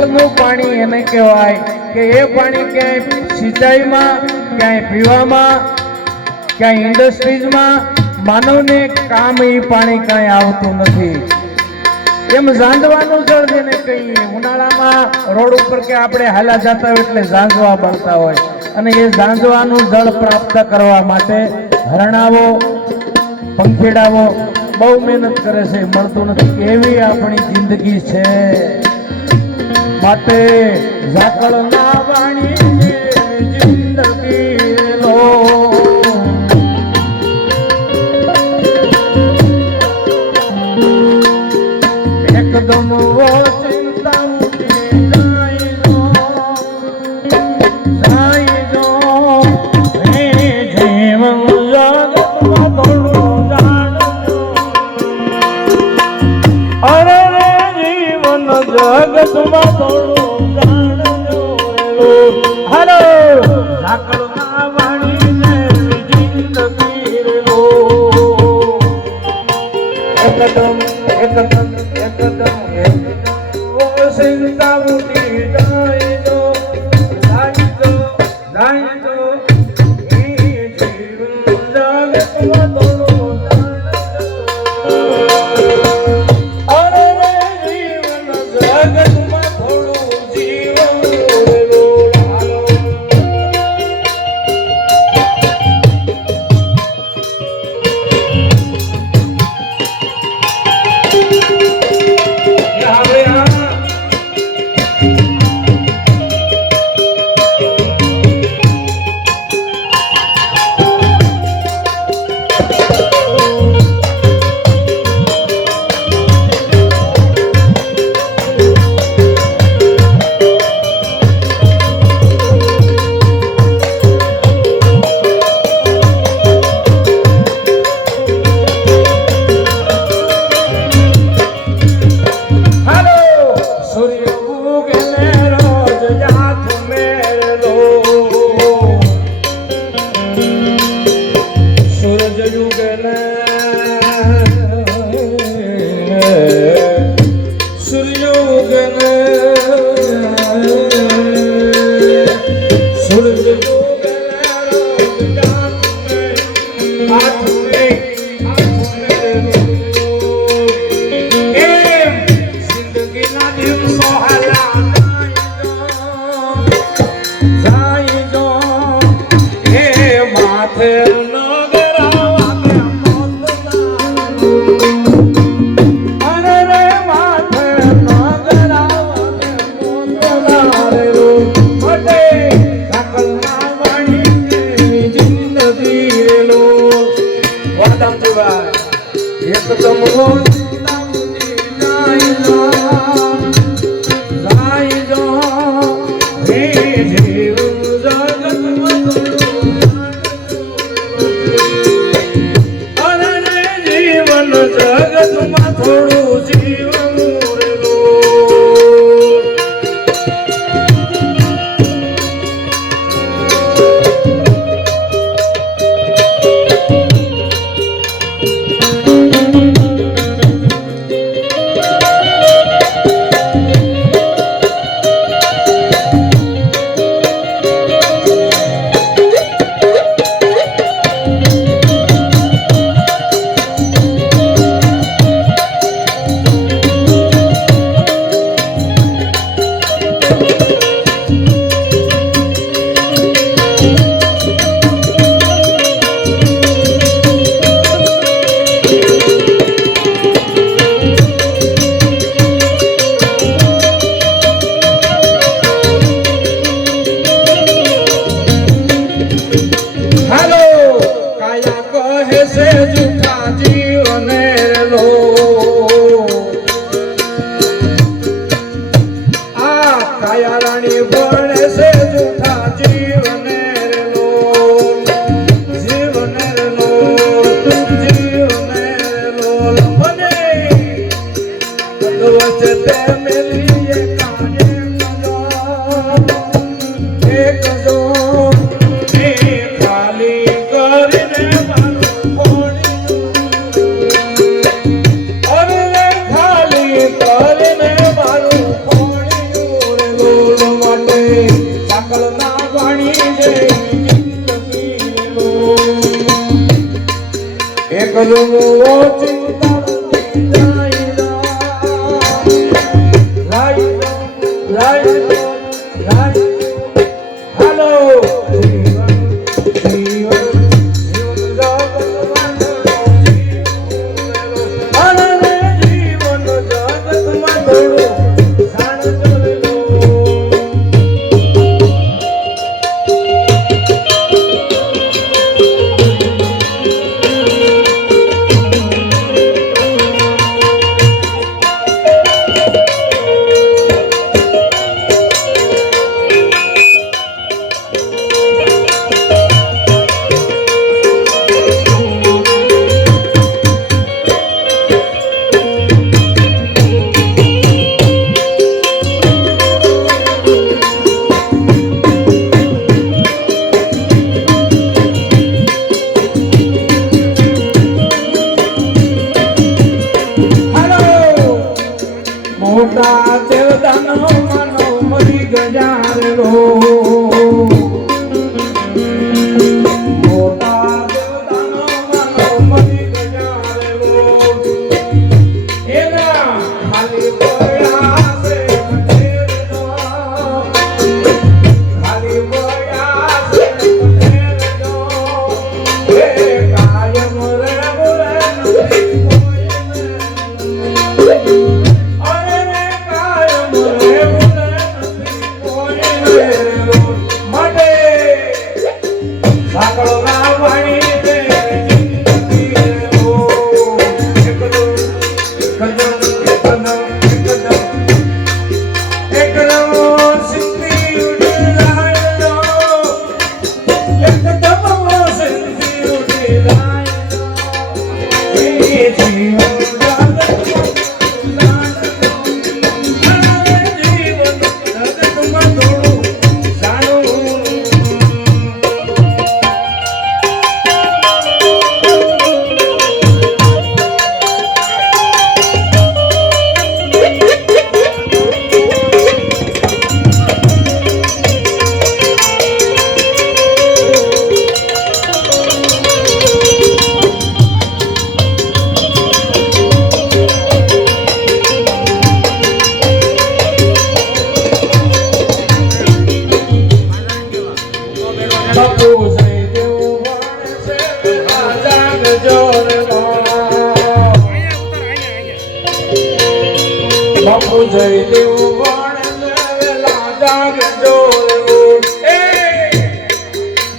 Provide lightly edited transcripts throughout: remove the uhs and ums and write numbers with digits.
ઝાકળનું પાણી એને કહેવાય કે એ પાણી ક્યાંય સિંચાઈમાં, ક્યાંય પીવામાં, ક્યાંય ઇન્ડસ્ટ્રીઝમાં માનવને કામ એ પાણી કાંઈ આવતું નથી. એમ ઝાંઝવાનું જળ જેને કહીએ, ઉનાળામાં રોડ ઉપર કે આપણે હાલા જતા હોય એટલે ઝાંઝવા બળતા હોય, અને એ ઝાંઝવાનું જળ પ્રાપ્ત કરવા માટે હરણાવો, પંખેડાવો બહુ મહેનત કરે છે, મળતું નથી. એવી આપણી જિંદગી છે. માટે ઝાકળના વાણી જિંદગી લો એકદમ ચિંતા જગતમાં થોડું જાણજો. હલો ઝાકળના વાણીને જિંદગી લો એકદમ ચિંતા ઉઠી જાય તો એ જીવન જગતમાં થોડું જગતમાં થોડું જીવન જગતમાં થોડું જીવન એકલો ચિંતા મોટા દેવતાનો મનો મરી ગજારેલો મોટા દેવતાનો મનો મરી ગજારેલો એના ખાલી બોયા સે મટેરનો ખાલી બોયા સે મટેરનો એ કાયમ રે બોલે નથી બાપુ જય દેવ વણલા જાગજો એ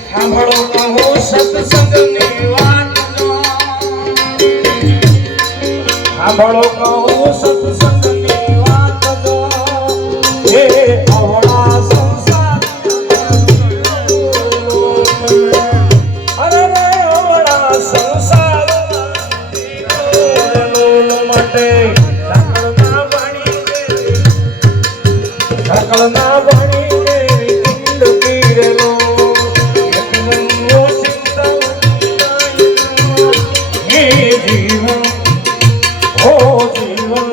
સાંભળો કહો સત્સંગની વાત સાંભળો કહો સત્સંગની વાત એ અવળા સંસાર અરે અવળા સંસાર માટે સકળના ભણીને કિંડ પીરેલો એકદમ ચિંતા હે જીવન હો જીવન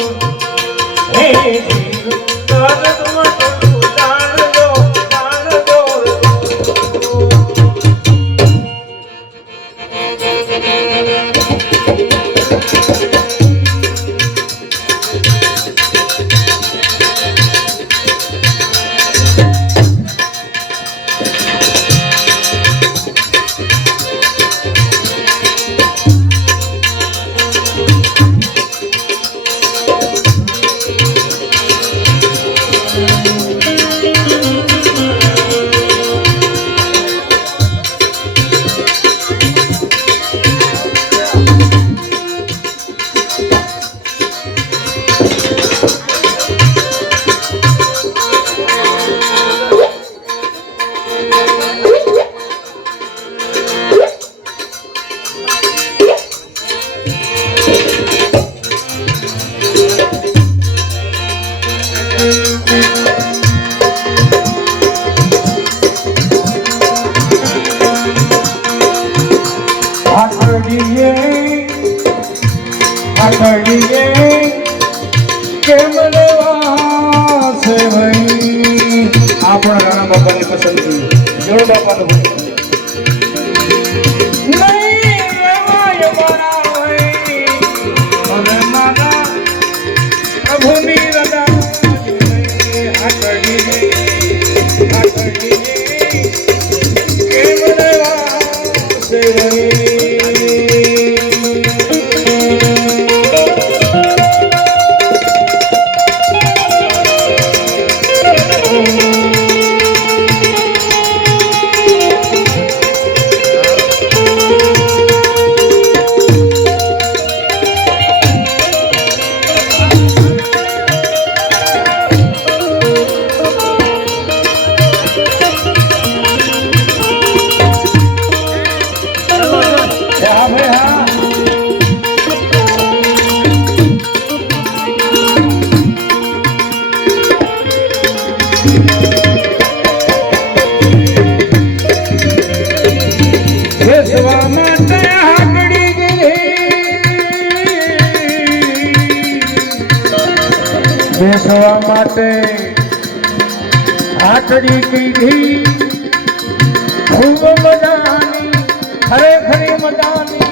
બેસવા માટે હાથડી કીધી ખૂબ મજાની, ખરેખરી મજાની,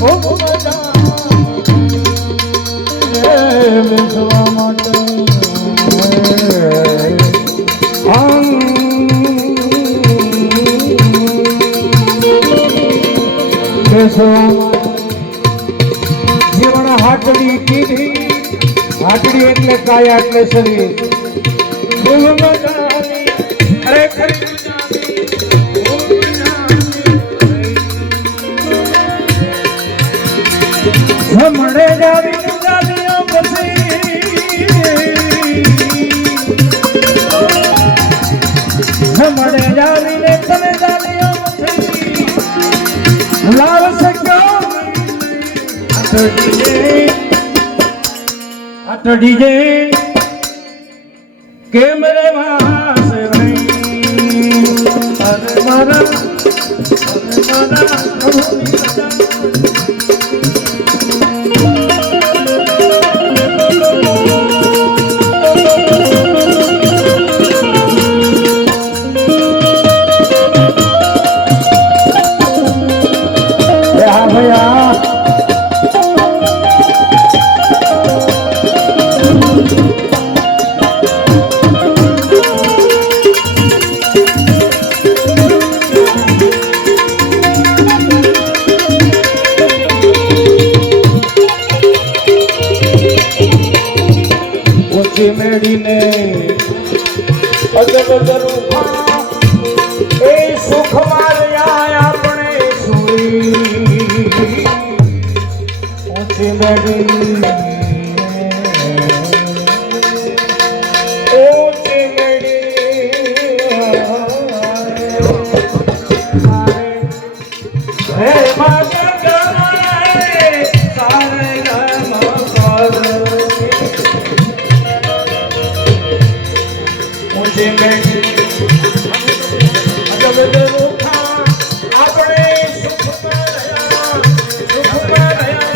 ખૂબ મજાની બેસવા માટે જીવન હાટડી કીધી, હાટડી એટલે કાયા એટલે શરીર, ખૂબ મજાની, ખરેખરી મજાની, ખૂબ મજાની. જમણે જાવીને જાલિયા પછી, જમણે જાવીને તને જાલિયા પછી લાવ શક્યો આટડી જે કેમ રે વાસ ભાઈ, અરે મારા પ્રભુની રજા. હા ભૈયા ઓછી મેળીને અજબ જરૂર એ સુખ માર્યા આપણે સુઈ ઓછી મેળી ઓછી મેળી હે માતા ગમાય સારે ગમ પર ઓછી મેળી અજબ જરૂર આપણે સુખમાં રહ્યા, સુખમાં રહ્યા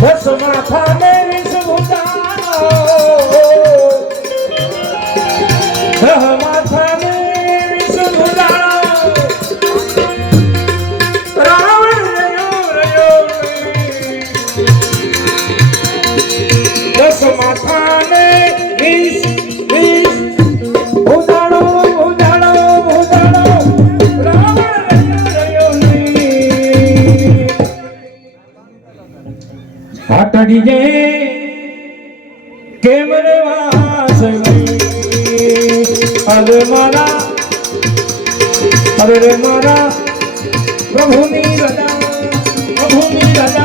બસ માથાને વિષભૂતાનો, માથાને વિષભૂતાનો રાવણ રહ્યો રહ્યો બસ માથાને ભૂતાણો ભૂતાણો ભૂતાણો રાવણ રહ્યો નહીં. હાટડી જે કેમ રે વાસ અરે મારા, અરે રે મારા પ્રભુની રજા, પ્રભુની રજા.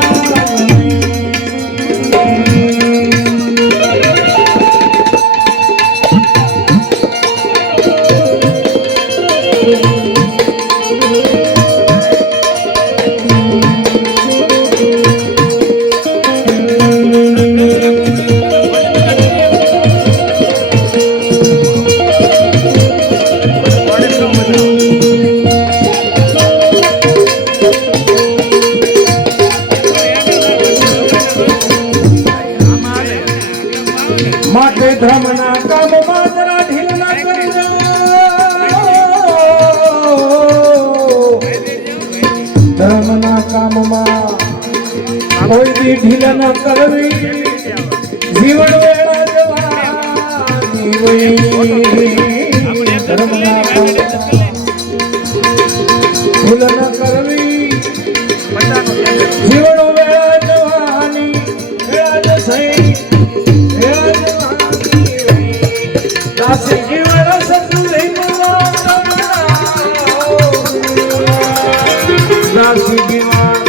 માટે ધર્મના કામમાં જરા ઢીલ ના કરજો, ધર્મના કામમાં કોઈ દી ઢીલ ન કરવી, જીવન વેળા જવાની હોય. ધર્મના કામમાં ભૂલ ન કરવી, જીવન વેળા જવાની, વેળા જશે દાસી જીવન સતુરે દાસી જીવન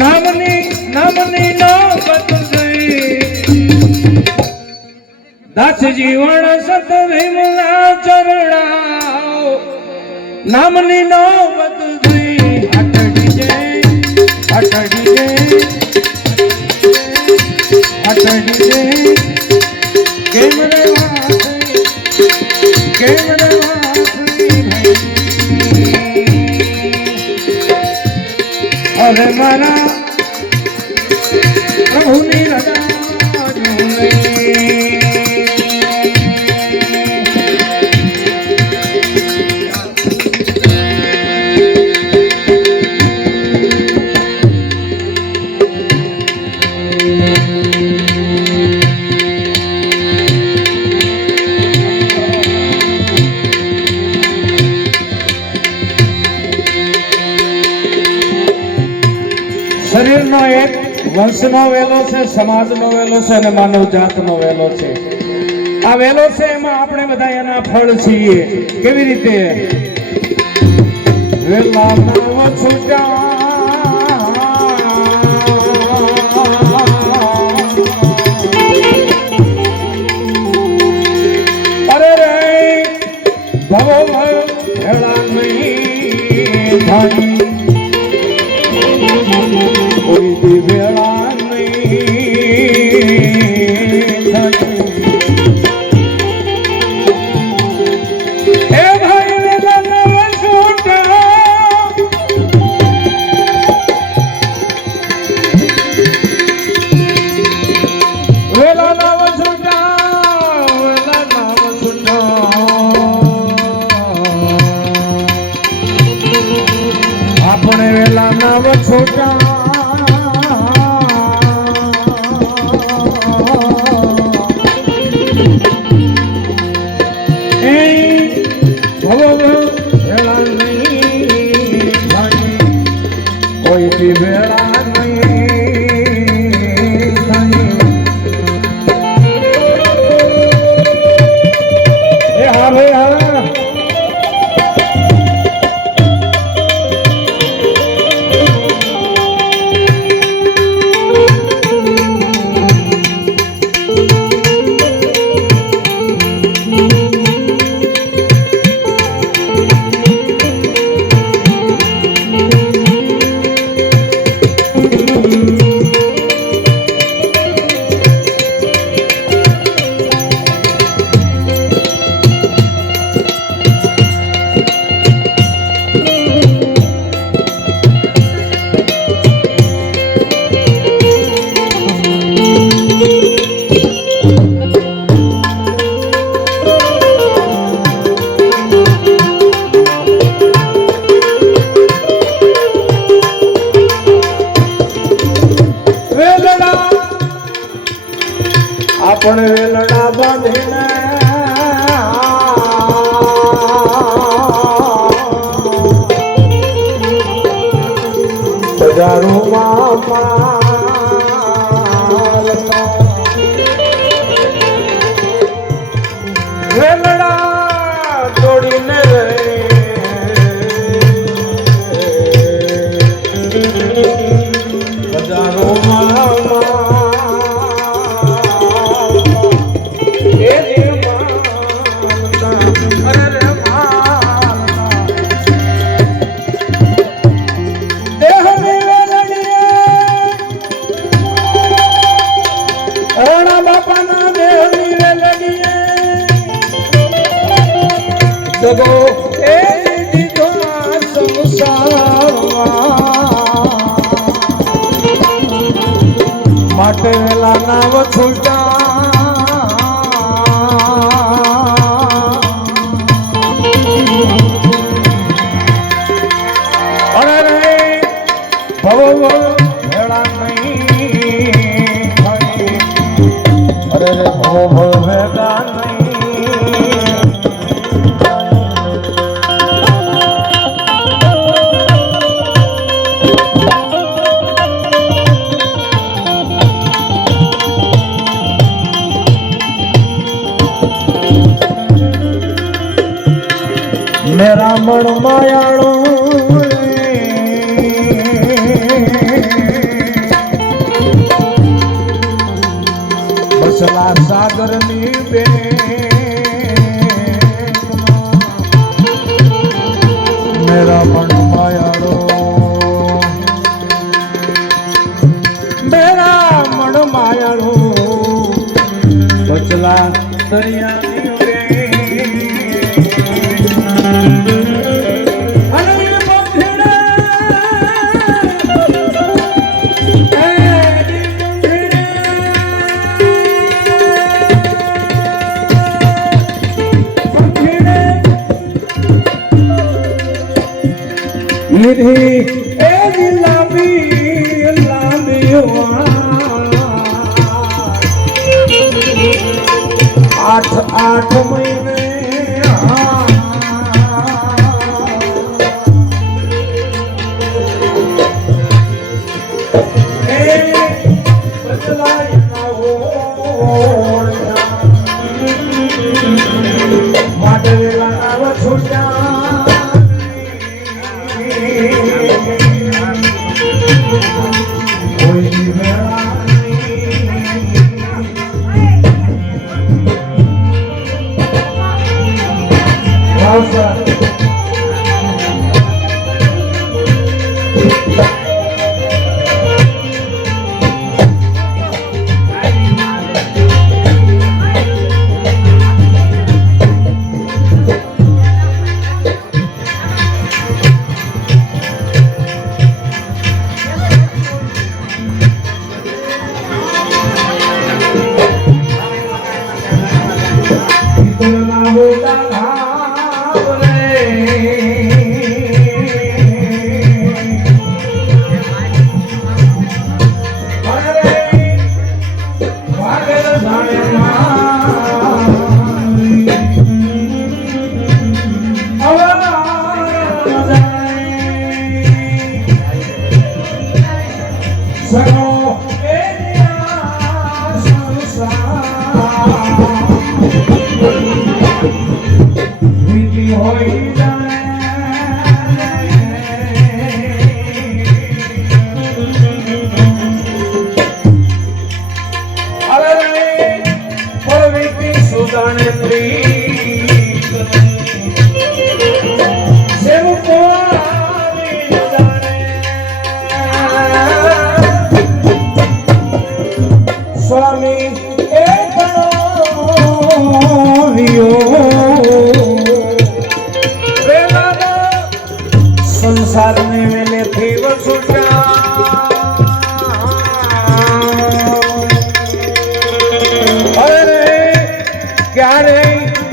નામની નામની નોબત ગઈ, દાસ જીવન સત વિમલા ચરણા નામની નોબત ગઈ. હાટડી જય હવે મારા પ્રભુની રજા શરીરનો એક વંશનો વેલો છે, સમાજનો વેલો છે અને માનવ જાતનો વેલો છે. આ વેલો છે એમાં આપણે બધા એના ફળ છીએ. કેવી રીતે? વેલા નામ છૂટા અરે રે ભવો ભેળા નહીં થાય કોઈ દી વેળા નહીં એ ભાઈ વેલા છૂટા વેલા નામ છૂટા વેલા નામ છૂટા આપણે વેલા નામ છૂટા કોઈ વેળા નહીં એ હવે આપણે વેલડા બાંધીને બજારોમાં વેલડા તોડીને જગો એ દીધો સંસારમાં માટે વેલા નાવ છૂટા અરે રે ભવો ભેળા નહીં અરે રે ભવો ભેળા નહીં મેરા મણ માયાળો બસલા સાગર ની બે મેરા મણ માયાળો મેરા મણ માયાળો બસલા દરિયા ની બે લીધી એ લાંબી લાંબી આઠ મહિને માટે લાવ છૂટ્યા કોઈ વેળા સંસારને વેલેથી વસુટા અરે ક્યારે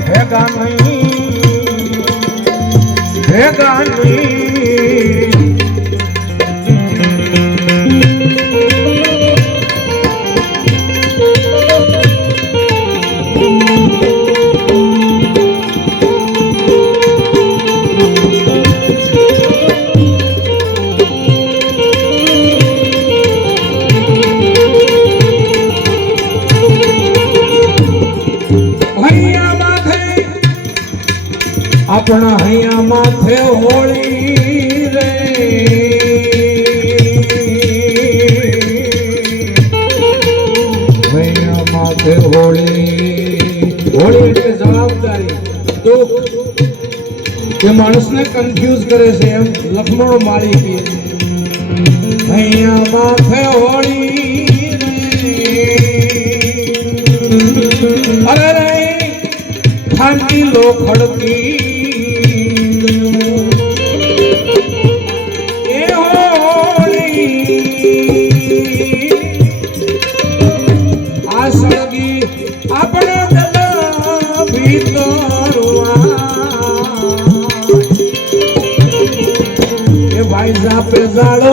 ભેગા નહીં આપણા હૈયા માથે હોળી રે હૈયા માથે હોળી એટલે જવાબદારી તો જે માણસને કન્ફ્યુઝ કરે છે એમ લખમણો માળી કહે હૈયા માથે હોળી રે અરે ખાંડી લો ખડકી पे जाड़ो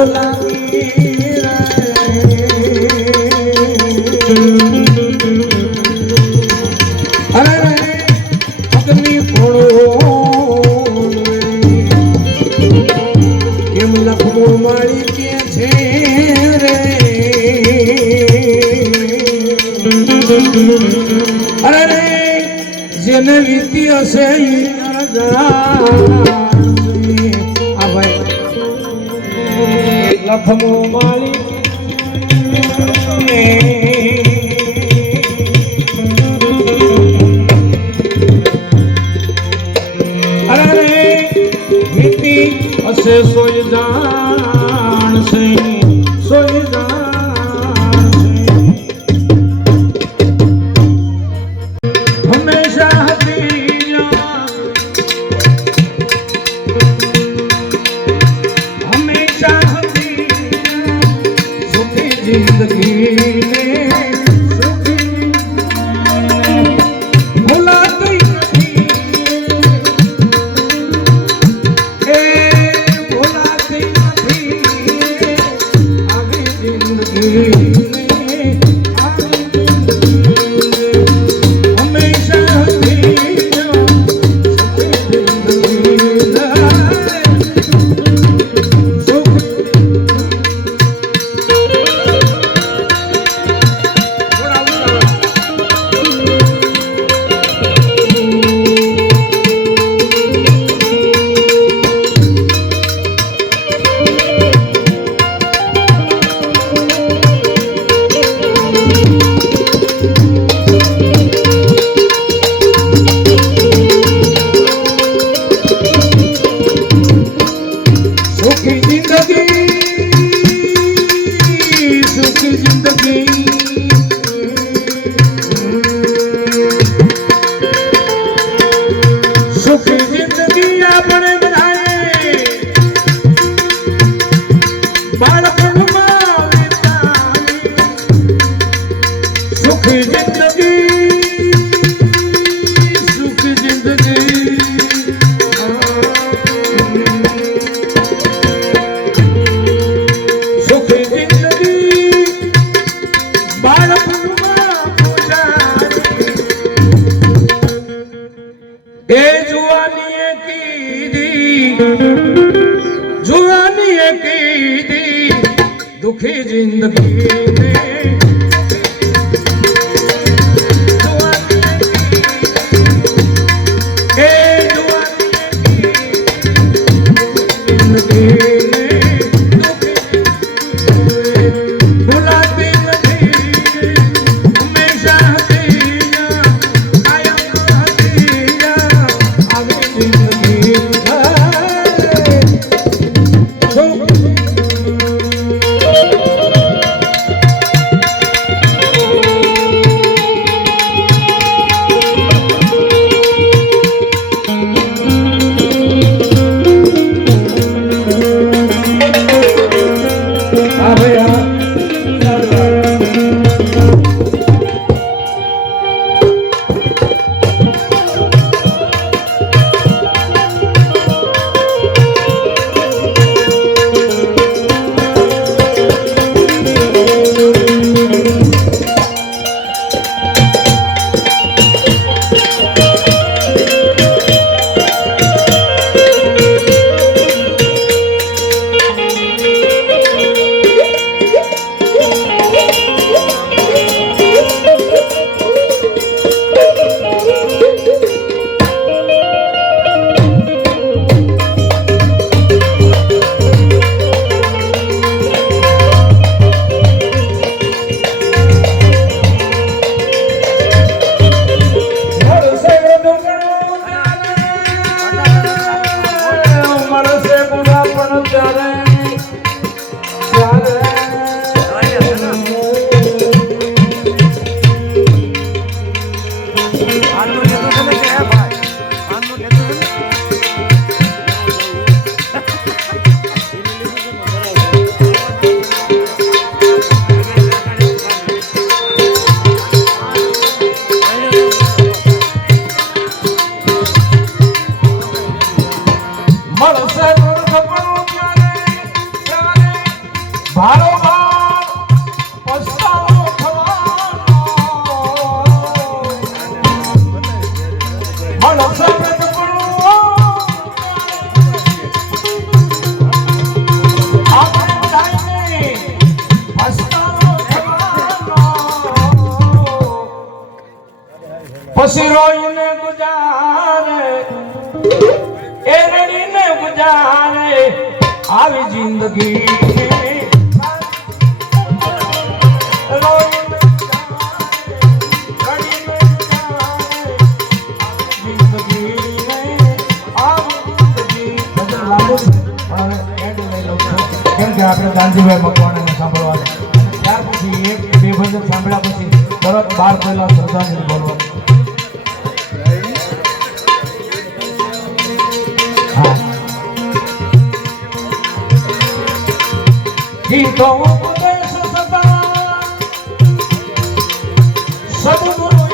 अरे अग्नि फोड़ो एम लखमो मारी के छे रे अरे जेने वीती हसे लखमो माली अरे वीती हसे सोई जान से सोई जान हमेशा जिंदगी भुलाती नहीं भुलाती जुआनी की दुखी जिंदगी में પછી રોઈને ગુજારે એ રડીને ગુજારે આવી જિંદગી આપણે ગાંધીભાઈ મકવાણાને સાંભળવા ત્યાર પછી એક બે ભજન સાંભળ્યા પછી તરત 12 પહેલા શ્રદ્ધાંજલિ બોલવા ગીતો ઉપદેશ સદા સદગુરુ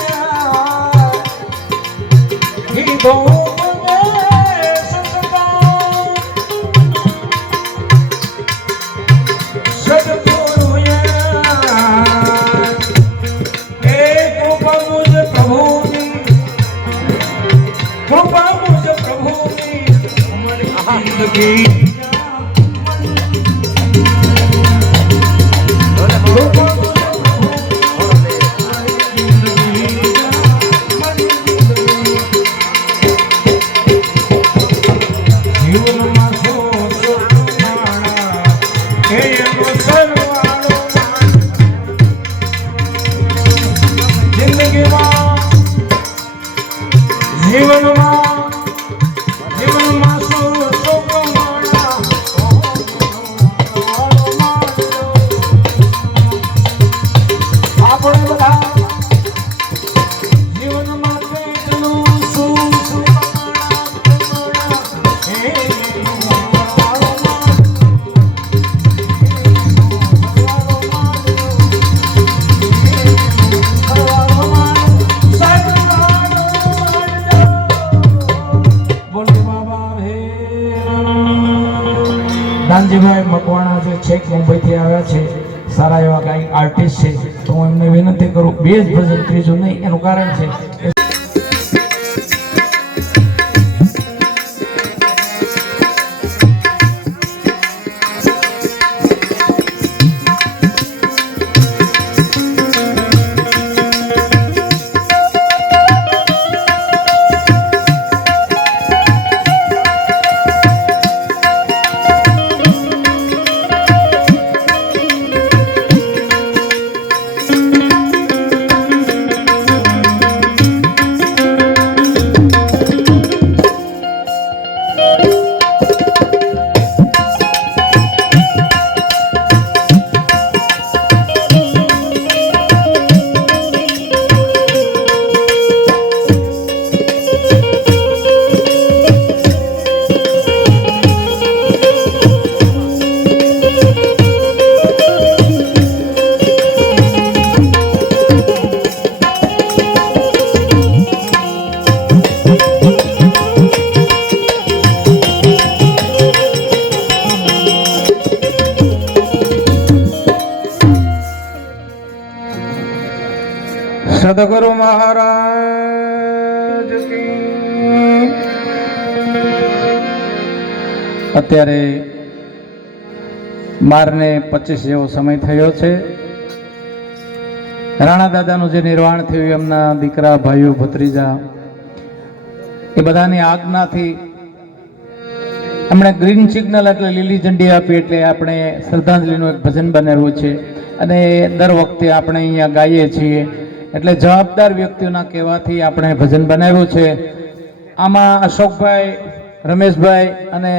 ગીતો ઉપદેશ સદા સદગુરુ એ કૃપા મુજ પ્રભુની અમારી જિંદગી દાનજીભાઈ મકવાણા જે છેક મુંબઈથી આવ્યા છે, સારા એવા ગાયક આર્ટિસ્ટ છે, તો હું એમને વિનંતી કરું બે જ ભજન, ત્રીજું નહીં. એનું કારણ છે સદગુરુ મહારાજ કી અત્યારે 12:25 જેવો સમય થયો છે. રાણા દાદાનું જે નિર્વાણ થયું એમના દીકરા ભાઈઓ ભત્રીજા એ બધાની આજ્ઞાથી એમણે ગ્રીન સિગ્નલ એટલે લીલી ઝંડી આપી એટલે આપણે શ્રદ્ધાંજલિનું એક ભજન બનાવ્યું છે અને દર વખતે આપણે અહીંયા ગાઈએ છીએ એટલે જવાબદાર વ્યક્તિઓના કહેવાથી આપણે ભજન બનાવ્યું છે. આમાં અશોકભાઈ, રમેશભાઈ અને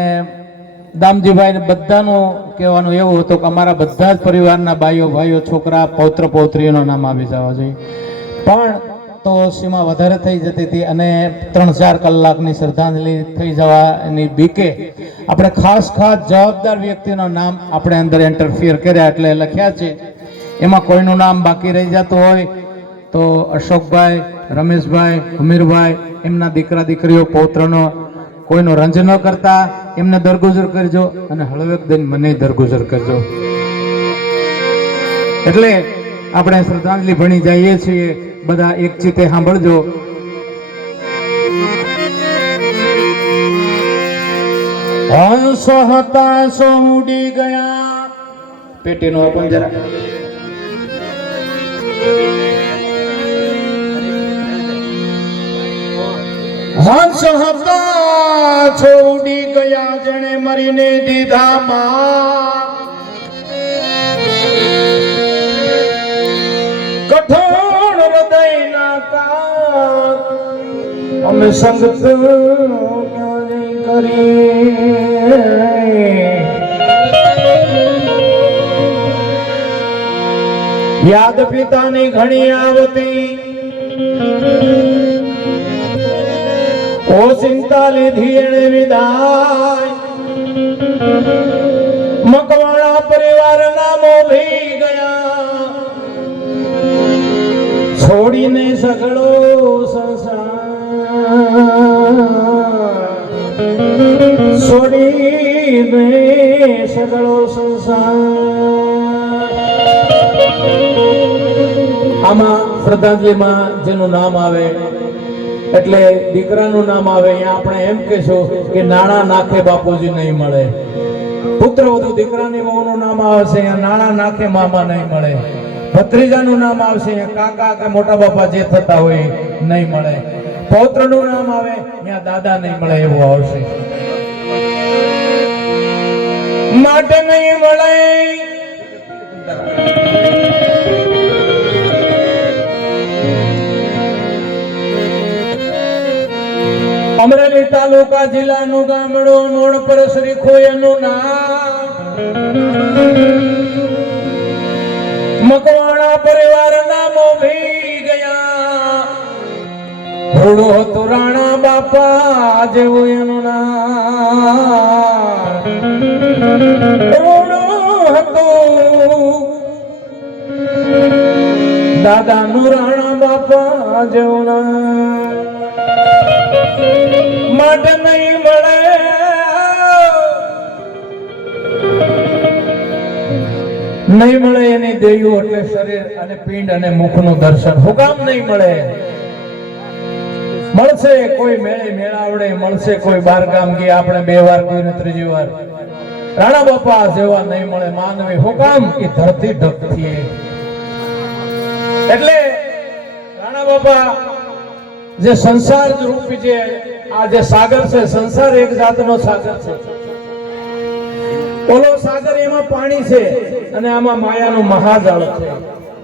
દામજીભાઈ ને બધાનું કહેવાનું એવું હતું કે અમારા બધા જ પરિવારના ભાઈઓ, છોકરા, પૌત્ર પૌત્રીઓના નામ આવી જવા જોઈએ, પણ તો સીમા વધારે થઈ જતી હતી અને 3-4 કલાકની શ્રદ્ધાંજલિ થઈ જવાની બીકે આપણે ખાસ જવાબદાર વ્યક્તિના નામ આપણે અંદર એન્ટરફિયર કર્યા એટલે લખ્યા છે. એમાં કોઈનું નામ બાકી રહી જતું હોય તો અશોકભાઈ, રમેશભાઈ, હમીરભાઈ એમના દીકરા દીકરીઓ પૌત્રનો કોઈનો રંજ ન કરતા એમને દરગુજર કરજો અને હળવેક દઈને મને દરગુજર કરજો. એટલે આપણે શ્રદ્ધાંજલિ ભણી જઈએ છીએ, બધા એક ચિત્તે સાંભળજો. હંસો હતા સો ઉડી ગયા, પેટીનો ઓપન જરા. હંસ હતા છો ઉડી ગયા જેણે મરીને દીધા માં, કઠોળ હૃદયના કા અમે સંગત કરી. યાદ પિતાની ઘણી આવતી, ઓચિંતા લીધી એણે વિદાય, મકવાણા પરિવારના મોભી ગયા, છોડીને સગળો સંસાર, છોડીને સગળો સંસાર. આમાં શ્રદ્ધાંજલિમાં જેનું નામ આવે એટલે દીકરાનું નામ આવે, અહીંયા આપણે એમ કહેશું કે નાણા નાખે બાપુજી નહીં મળે. પુત્ર વધુ દીકરાની વહુનું નામ આવશે, અહીંયા નાણા નાખે મામા નહીં મળે. ભત્રીજાનું નામ આવશે, અહીંયા કાકા કે મોટા બાપા જે થતા હોય નહીં મળે. પૌત્રનું નામ આવે, અહીંયા દાદા નહીં મળે એવું આવશે. માટે નહીં મળે અમરેલી તાલુકા જિલ્લાનું ગામડું નોડ પર શ્રી ખોયનું નામ, મકવાણા પરિવારના મોભી ગયા, રૂડું હતું રાણા બાપા જેવું એનું નામ, રૂડું હતું દાદાનું રાણા બાપા જેવું નામ. માટે નહીં મળે નહીં મળે એની દેયું એટલે શરીર અને પિંડ અને મુખનું દર્શન. હું કામ નહીં મળે? મળશે કોઈ મેળે મેળાવડે, મળશે કોઈ બાર ગામ ગયા આપણે 2 વાર કોઈને 3જી વાર. રાણા બાપા જેવા નહીં મળે માનવી. હું કામ? એ ધરતી ધકતી. એટલે રાણા બાપા જે સંસાર રૂપી છે, આ જે સાગર છે, સંસાર એક જાતનો સાગર છે. ઓલો સાગર એમાં પાણી છે અને આમાં માયાનું મહાજળ છે.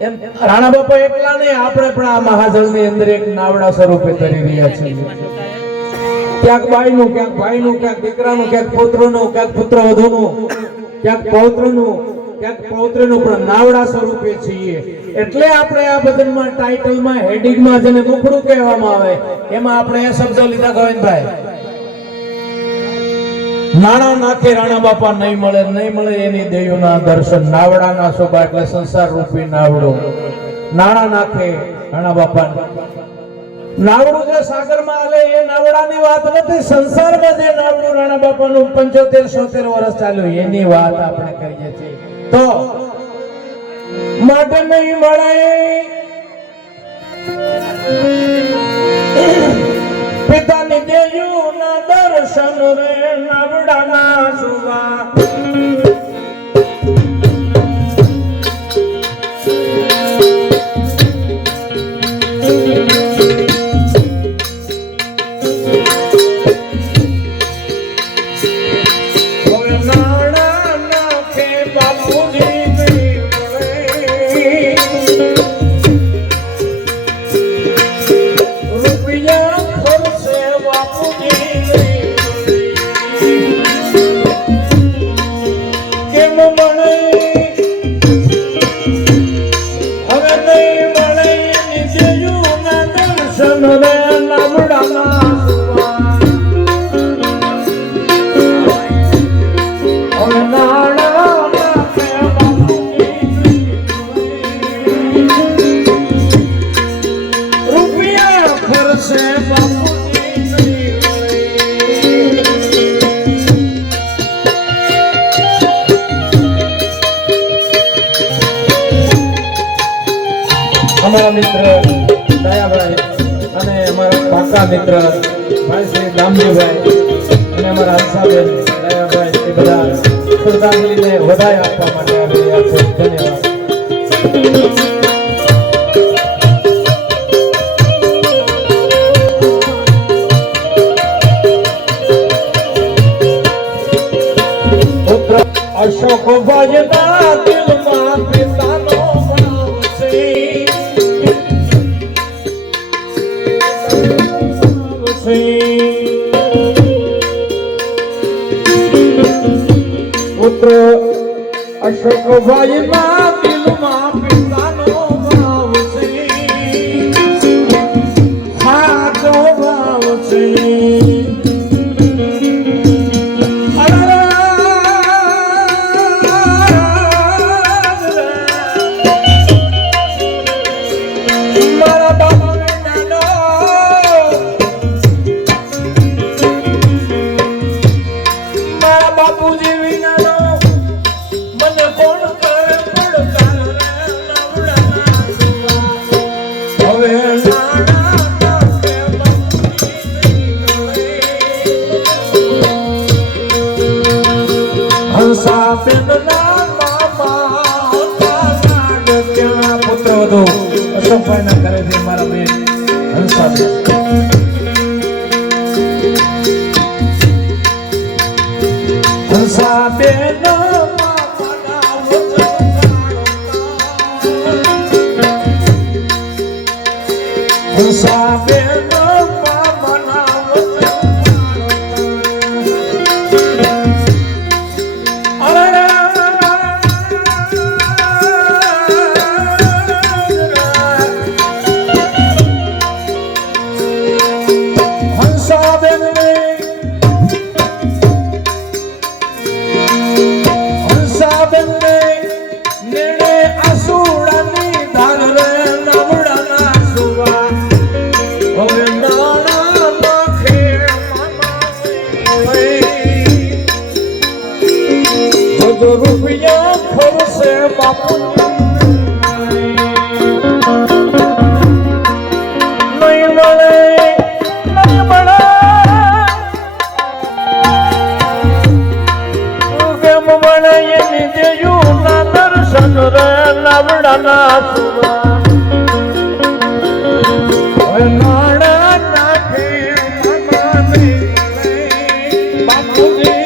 એમ રાણા બાપા એકલા નહીં, આપણે પણ આ મહાજળની અંદર એક નાવડા સ્વરૂપે તરી રહ્યા છીએ. ક્યાંક બાઈનું, ક્યાંક ભાઈનું, ક્યાંક દીકરાનું, ક્યાંક પુત્રનું, ક્યાંક પુત્ર વધુનું, ક્યાંક પૌત્રનું, ક્યાંક પૌત્રનું પણ નાવડા સ્વરૂપે છીએ. એટલે આપણે આ ભજનમાં ટાઇટલમાં હેડિંગમાં જેને મુખડું કહેવામાં આવે એમાં આપણે એ શબ્દો લીધા ગોવિંદભાઈ, નાણા નાખે રાણા બાપા નહીં મળે, નહીં મળે એની દેયુના દર્શન. નાવડાના શોભા એટલે સંસાર રૂપી નાવડું. નાણા નાખે રાણા બાપા. નાવડું જે સાગરમાં હાલે એ નાવડાની વાત નથી, સંસારમાં જે નાવડું રાણા બાપાનું 75-76 વર્ષ ચાલ્યું એની વાત આપણે કરીએ છીએ. તો માટે નહીં મળે દર્શન રે નવડાના સુવા અમારા મિત્ર દયાભાઈ અને અમારા પાકા મિત્ર ભાઈ શ્રી રામજીભાઈ અને અમારા હંસાબેન દયાભાઈ એ બધા શ્રદ્ધાંજલિને વધાઈ આપવા માટે આવી રહ્યા છે. ધન્યવાદ. પુત્ર અશોકભાઈ ના દિલમાં પિતાનો પુત્ર અશોકભાઈ ના દિલમાં પિતાનો ભાવ છે, સાચો ભાવ છે. મારા બાપુ બાપુજી વિનાનો મને કોણ કરે પડકાર હવે હંસાબેન ના મામા પુત્ર વધુ અશોકભાઈ ના ઘરે છે મારા બેન હંસાબેન. હંસાબેન હંસાબેન રૂપિયા ખોરશે બાપુ નહીં મળે નહીં મળે કેમ મળે એની દેયું ના દર્શન રે લાવડાના સુવા નાણા નાખે મનમાં નહીં બાપુજી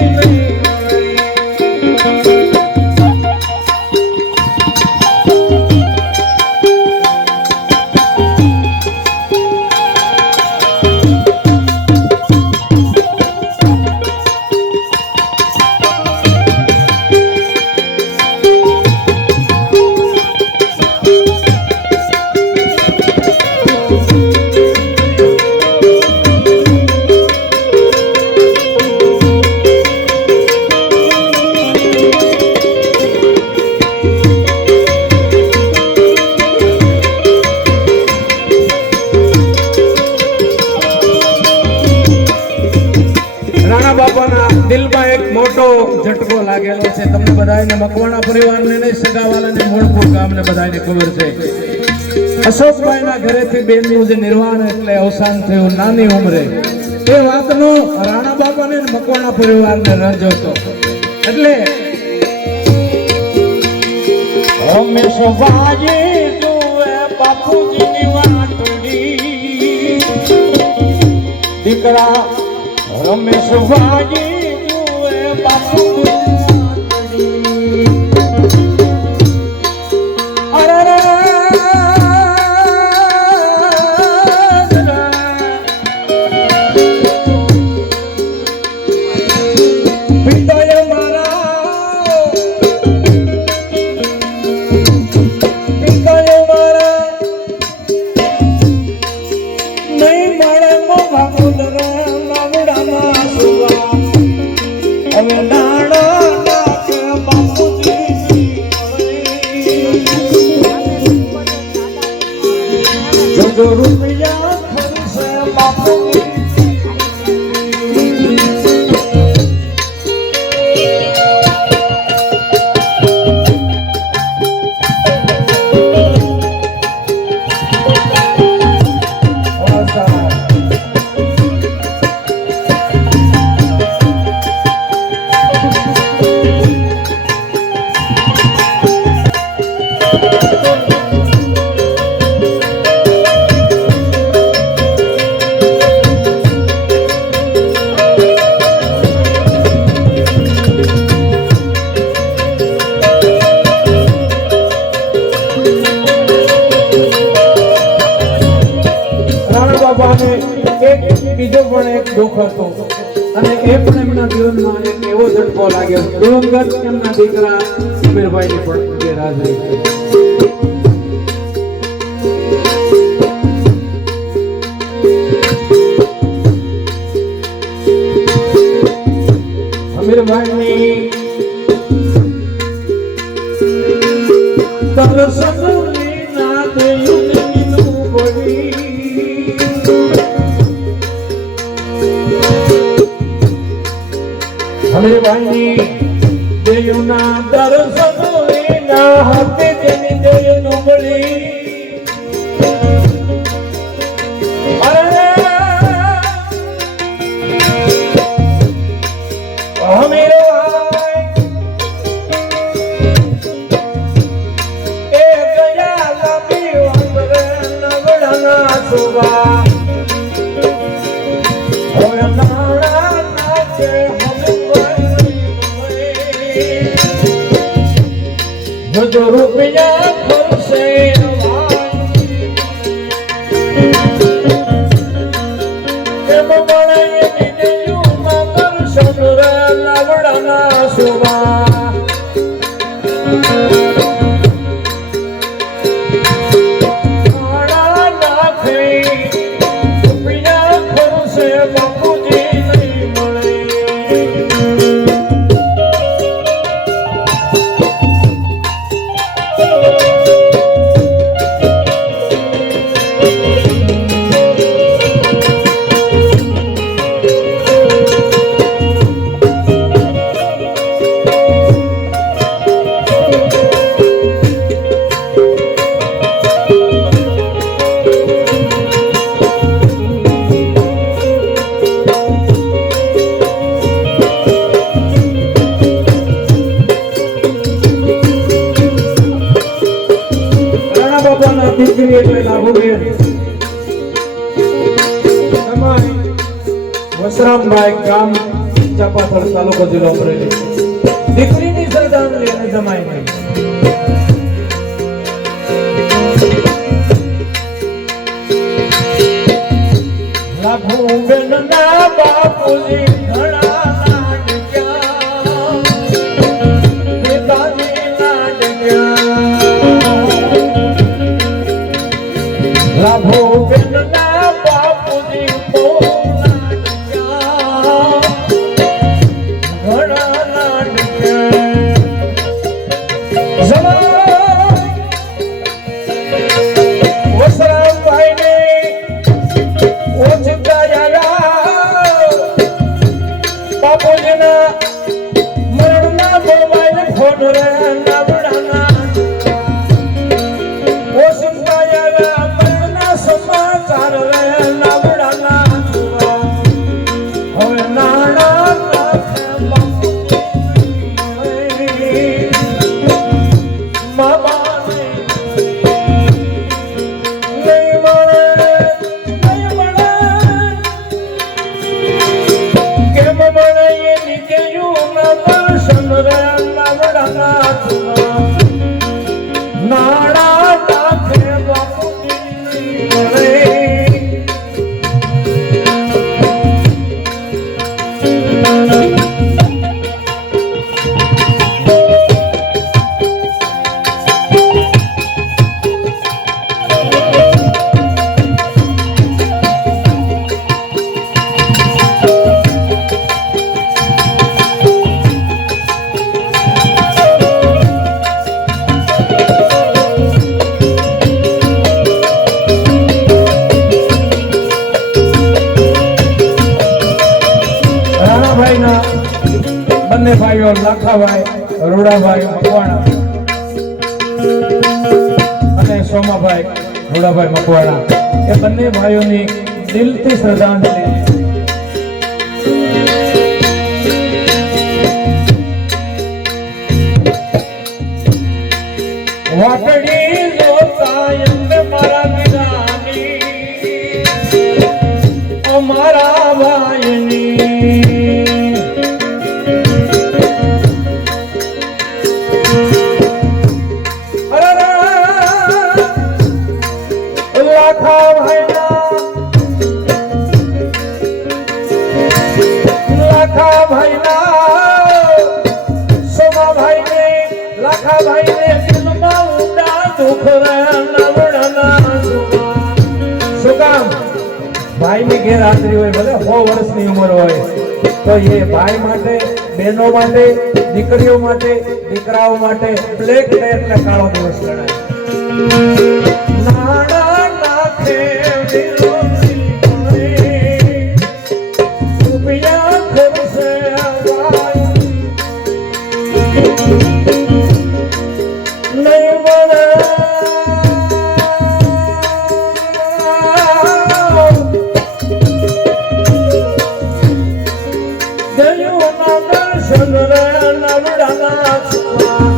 દિલમાં એક મોટો ઝટકો લાગેલો છે. તમને બધાને મકવાણા પરિવારને નહીં સગાવાલાને મૂળભૂત ગામને બધાને ખબર છે. અશોકભાઈના ઘરેથી બેનનું જે નિર્વાણ એટલે અવસાન થયું નાની ઉંમરે એ વાતનો રાણા બાપાને અને મકવાણા પરિવારને રજ હતો. એટલે રમેશ ભાઈ જોવે બાપુજીની વાટડી, દીકરા રમેશ ભાઈ જોવે બાપુજીની વાટડી. અરે રૂપિયા ખર્ચે બાપુજી બીજો પણ એક દુઃખ હતો અને એ પણ એમના જીવનમાં એક એવો ઝટકો લાગ્યો. દિવંગત એમના દીકરા સમીરભાઈની પણ ગેરહાજરી છે. સમીરભાઈની દર્શનની ના દેયુનું બોલી સમીરભાઈની દેયુના દર્શનના હાથે તેની દેયુનું મળી. અરે સમીરભાઈ એ ગયા લાંબી વંદરે નવડાના શોભા હવે નાણા નાચે જો રૂપિયા ખર્ચે એમ મળે દીદીયુમાં દર્શન લાવડાના શોભા નાણા નાખી રૂપિયા ખર્ચે બાપુજી નહીં મળે. દીકરી એટલે લાભુબેન વસરામભાઈ ગામ ચાપાથળ તાલુકો જિલ્લો અમરેલી. દીકરીની શ્રદ્ધાંજલિ અને જમાઈ લાભુબેન ના બાપુજી ઘણા નાડ્યા, પિતાજી નાડ્યા. લાભુબેન ના બાપુજી બહુ નાડ્યા, ઘણા નાડ્યા. વસરામભાઈ ને ઓછતા લાખાભાઈ રૂડાભાઈ મકવાણા અને સોમાભાઈ રૂડાભાઈ મકવાણા એ બંને ભાઈઓની દિલથી શ્રદ્ધાંજલિ. વાટડી જોતા એમને મારા વિરાની અમારા ભાઈની લાખા ભાઈના સોમા ભાઈને લાખા ભાઈને દિલમાં ઊંડા દુઃખ શું કામ? ભાઈની ગેરહાજરી હોય, ભલે 100 વર્ષની ઉંમર હોય, તો એ ભાઈ માટે, બહેનો માટે, દીકરીઓ માટે, દીકરાઓ માટે બ્લેક ડે એટલે કાળો દિવસ ગણાય. નાણા નાખે વિરોધી રૂપિયા ખર્ચે નહીં મળે દર્શન રે નવડાના છુપા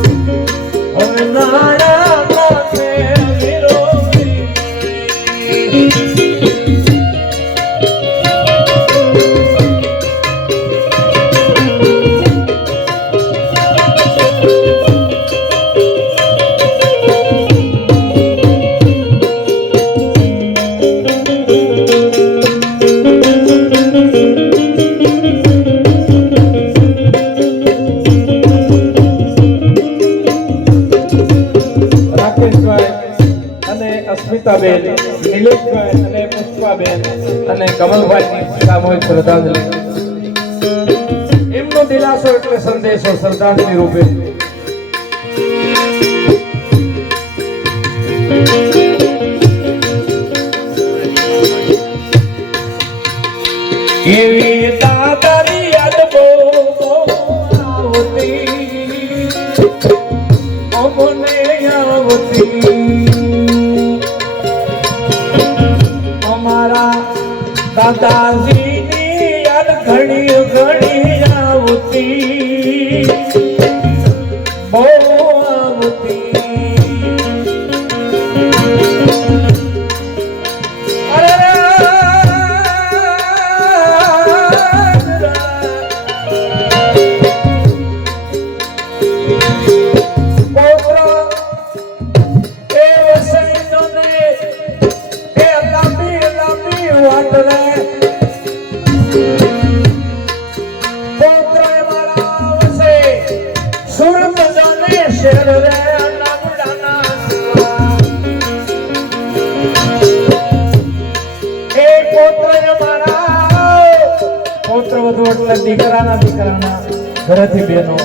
હવે નાણા નાખે વિરોધી. અસ્મિતાબેન, નિલેશભાઈ અને પુષ્પાબેન અને કમલભાઈની સામૂહિક શ્રદ્ધાંજલિ. એમનો દિલાસો એટલે સંદેશો શ્રદ્ધાંજલિ રૂપે. એવી દાદાની યાદ બહુ આવતી અમને આવતી દાદાજીની યાદ ઘણી ઘણી આવતી બહુ આવતી. પૌત્ર વધુ એટલે દીકરાના ઘરેથી બેનો.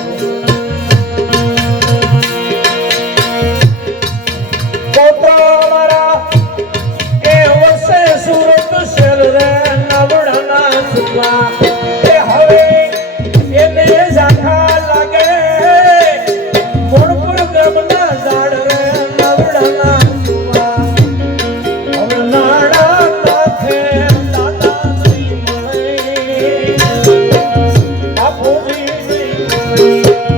પૌત્ર અમારા એ વસે સુરત શહેર રે નવડાના છુપા એ હવે એને ઝાખા લાગે મોણપુર ગામના ઝાડ રે નવડાના છુપા હવે નાણા નાખે દાદા નહીં મળે બાપુજી નહીં મળે.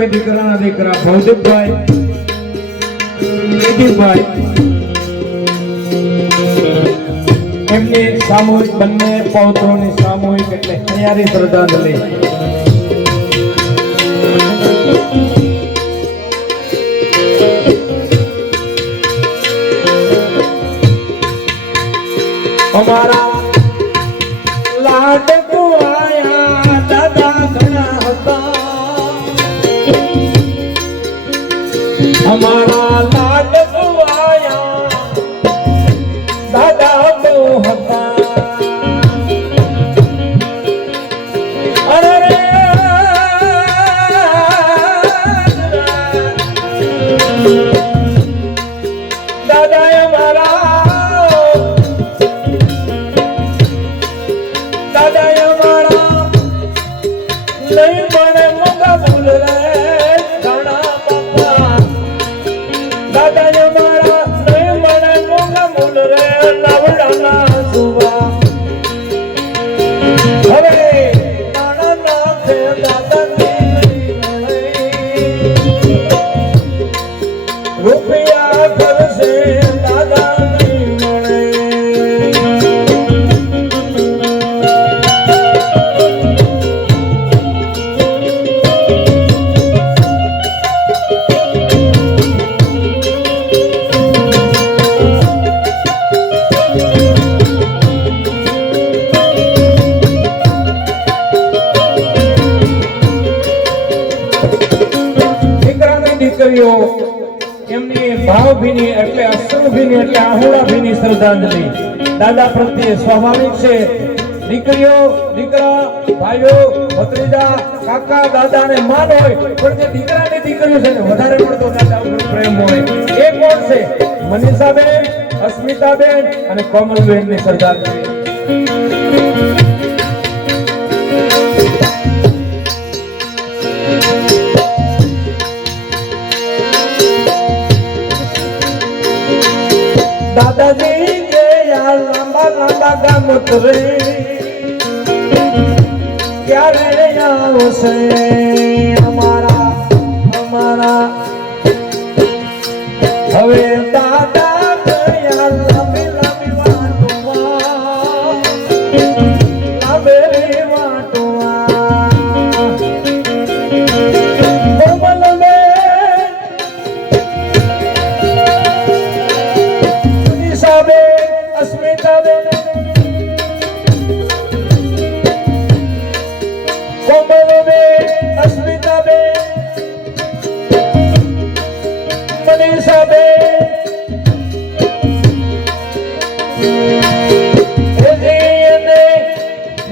એટલે દીકરાના દીકરા ભૌતિકભાઈ નિધિભાઈ એમની સામૂહિક બંને પૌત્રોની સામૂહિક એટલે હૈયારી શ્રદ્ધાંજલિ. અમારા લાડકો આયા દાદા ઘણા હતા, અમારા લાડકો આયા દાદા બહુ હતા. અરે રે દાદા અમારા નહીં મને મોગા ભૂલ રે ઘણા બાપા. દાદા મારા નહીં મને મોગા ભૂલ રે નવડાના સુવા. હવે નાના નાથે દાદાની રૂપિયા કરશે દાદા નહીં મળે. દીકરીઓ એમની ભાવભીની એટલે અશ્રુભીની એટલે આહુડાભીની શ્રદ્ધાંજલિ. દાદા પ્રત્યે સ્વાભાવિક છે. દીકરીઓ દીકરા ભાઈઓ ભત્રીજા કાકા દાદા ને માન હોય, પણ જે દીકરાની દીકરીઓ છે ને વધારે પડતો દાદા ઉપર પ્રેમ હોય. એ કોણ છે? મનીષાબેન, અસ્મિતાબેન અને કોમલબેન ની શ્રદ્ધાંજલિ. દાદાજી કે યાર લાંબા લાંબા ગામ ઉતરે ક્યારે આવશે અમારા અમારા. હવે દાદા ગયા લાંબી લાંબી વાટોમાં લાંબેલી વાટોમાં. અસ્મિતાબેન, કોમલબેન, અસ્મિતાબેન, મનીષાબેન,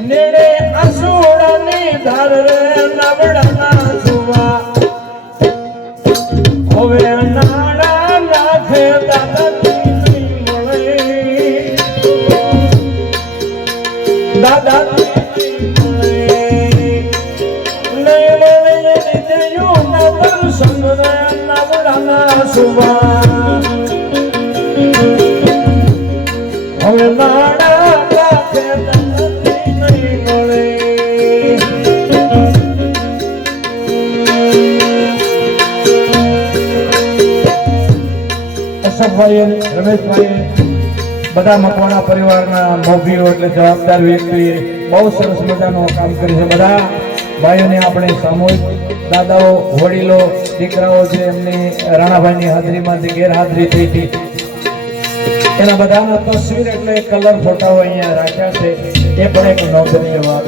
નેડે આસુડાની ધાર રે નવડાના સુવા. હવે નાણા નાખે દાદા દાદા નહીં મળે નવડાના સુવા. હવે નાણા રાખે નહીં મળે. અશોકભાઈ, રમેશભાઈ, બધા મકવાણા પરિવારના મોભીઓ એટલે જવાબદાર વ્યક્તિએ બહુ સરસ મજાનું કામ કર્યું છે. બધા ભાઈઓને આપણે સામૂહિક દાદાઓ વડીલો દીકરાઓ જે એમની રાણાભાઈની હાજરીમાંથી ગેરહાજરી થઈ હતી એના બધાના તસવીર એટલે કલર ફોટાઓ અહીંયા રાખ્યા છે. એ પણ એક નોંધનીય વાત.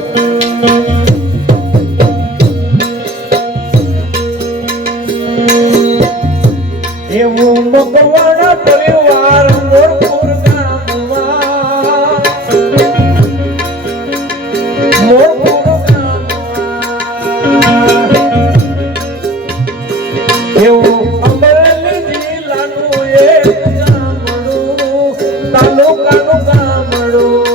એવું મકવાણા પરિવાર મોરપુર ગામમાં એવું અમરેલી જિલ્લાનું એક ગામડું તાલુકાનું ગામડું.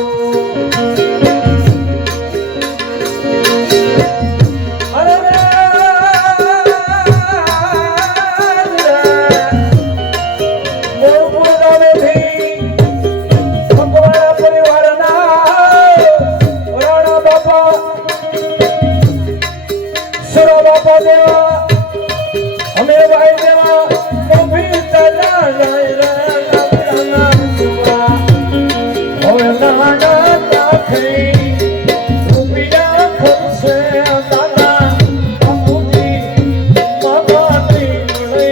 મોરપુર ગામેથી ભાઈ દેવા મોભી ચાલા જાય રે નવડાના સુવા હવે નાના નાખે રૂપિયા ખર્ચે દાદા બાપુજી મામાની મળે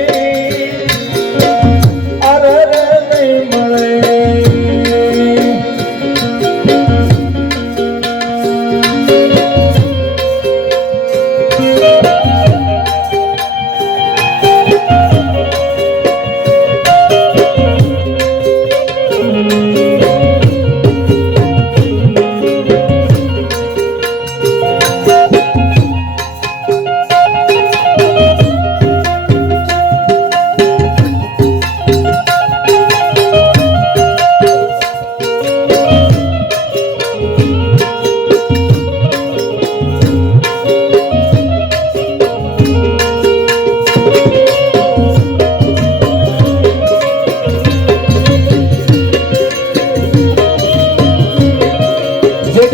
અરે નહીં મળે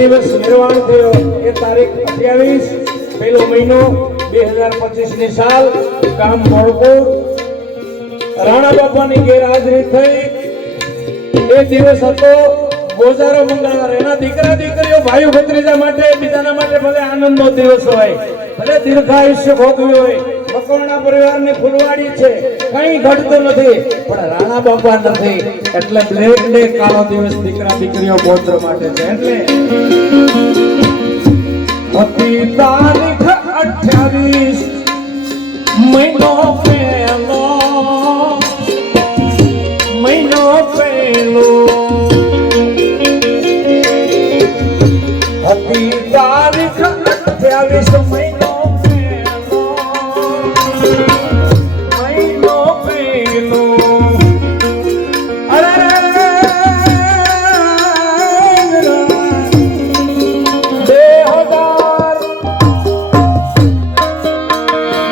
દિવસ નિર્વાણ થયો એ તારીખ 28 પહેલો મહિનો 2025 ની સાલ ગામ મોળપુર રાણા બાપાની ગેરહાજરી થઈ એ દિવસ હતો ગોજારો મંગળવાર એના દીકરા દીકરીઓ ભાઈઓ ભત્રીજા માટે બીજાના માટે ભલે આનંદનો દિવસ હોય ભલે દીર્ઘાયુષ્ય ભોગવ્યું હોય મકવાણા પરિવારની ફૂલવાડી છે કઈ ઘટતું નથી પણ રાણા બાપા નથી એટલે બ્લેક ડે કાળો દિવસ દીકરા દીકરીઓ પૌત્ર માટે છે એટલે હતી તારીખ 28 મહિનો પહેલો હતી તારીખ 28 મહિનો પહેલો અરે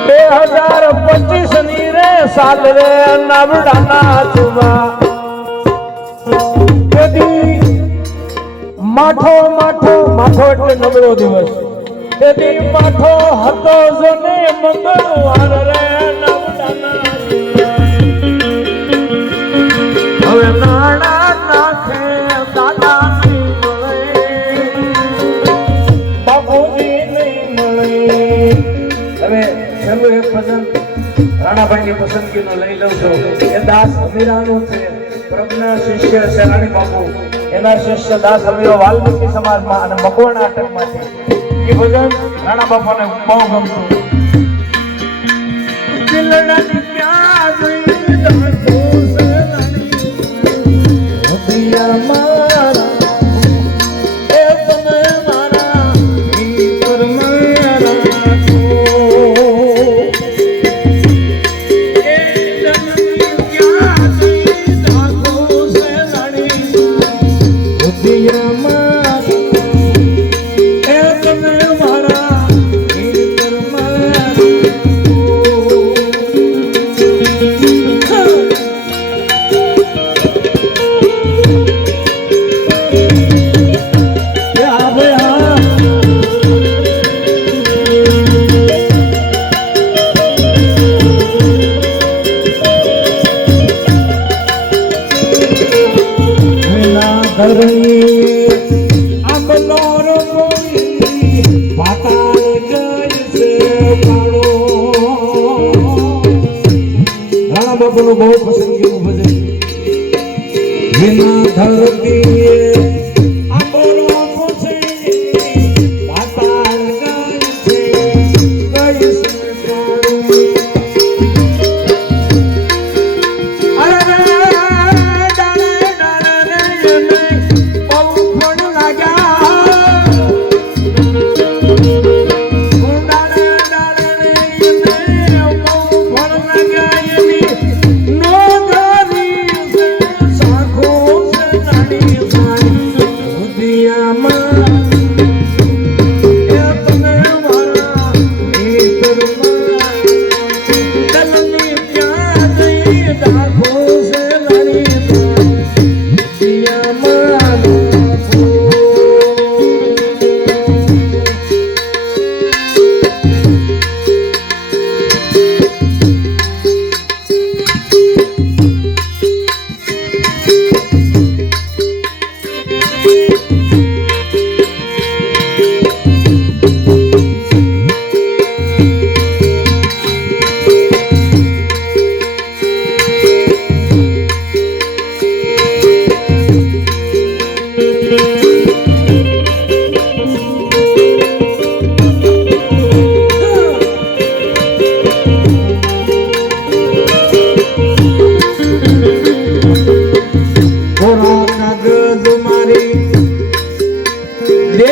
2025 ની રે સાલ રે નવડાના ચુમા માઠો એટલે નબળો દિવસ તેથી માઠો હતો જોને મંગળવાર રે નવડાના હવે નાણા નાખે દાદાની મળે બાપુજી નહીં મળે હવે છેલ્લું એક ભજન રાણાભાઈની પસંદગીનું લઈ લઉં છું એ દાસ અમીરાનું છે પ્રજ્ઞા શિષ્ય છે રાણી બાપુ એના શિષ્ય દાસ અમીરો વાલ્મીકી સમાજમાં અને મકવાણા અટકમાં છે એ ભજન રાણા બાપાને બહુ ગમતું દિલડાની ક્યાં જોઈ દાસોસ રાણી પ્રિયા મારા એ તમે મારા ઈશ્વર મારા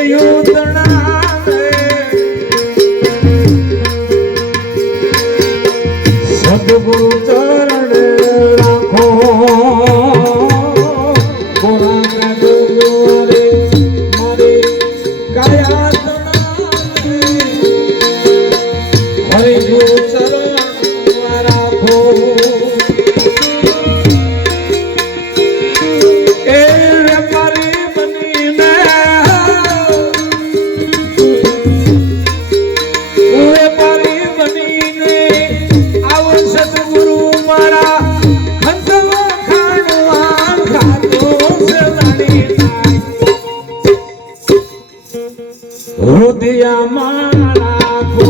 યુદણા સદગુરુ ચરણ રાખો ગોરા કાગળવારે મારે કાયા હરિ ગુરુ ચરણ રાખો એ વેપારી બનીને વેપારી બનીને આવો સદગુરુ મારા ખંડવા ખાણવા ખાતો સલાડી હૃદયમાં રાખો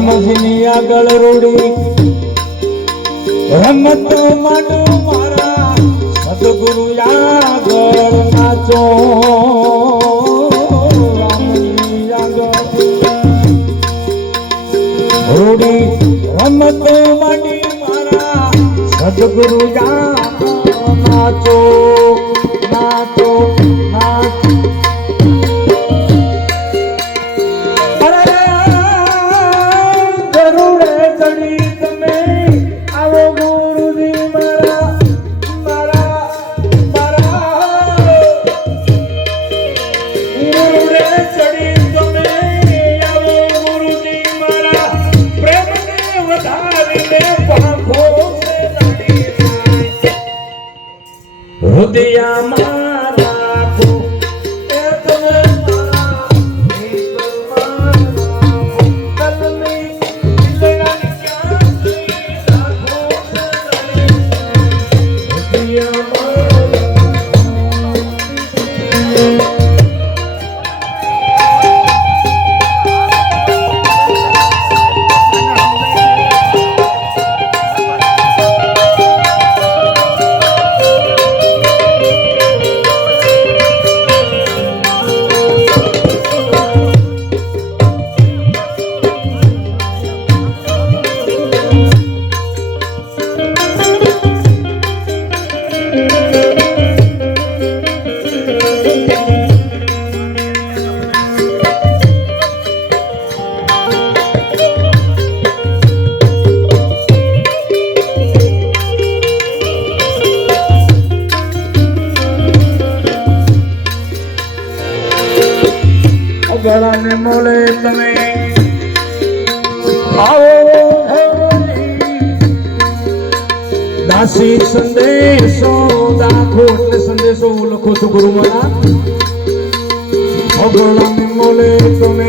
રામજીની આગળ રૂડી રમત માંડો મારા સદગુરુ આગળ નાચો રામજી આગળ રૂડી રમત માંડી મારા સદગુરુ આગળ નાચો નાચો નાચો હૃદયમાં રાખો એ તમે મારા કલમી દિલડાની ક્યાં ગઈ રાખો ગળાને મોલે તમે આવો દાસી સંદેશો દાખો એટલે સંદેશો લખો છો ગુરુ મારા ગળાને મોલે તમે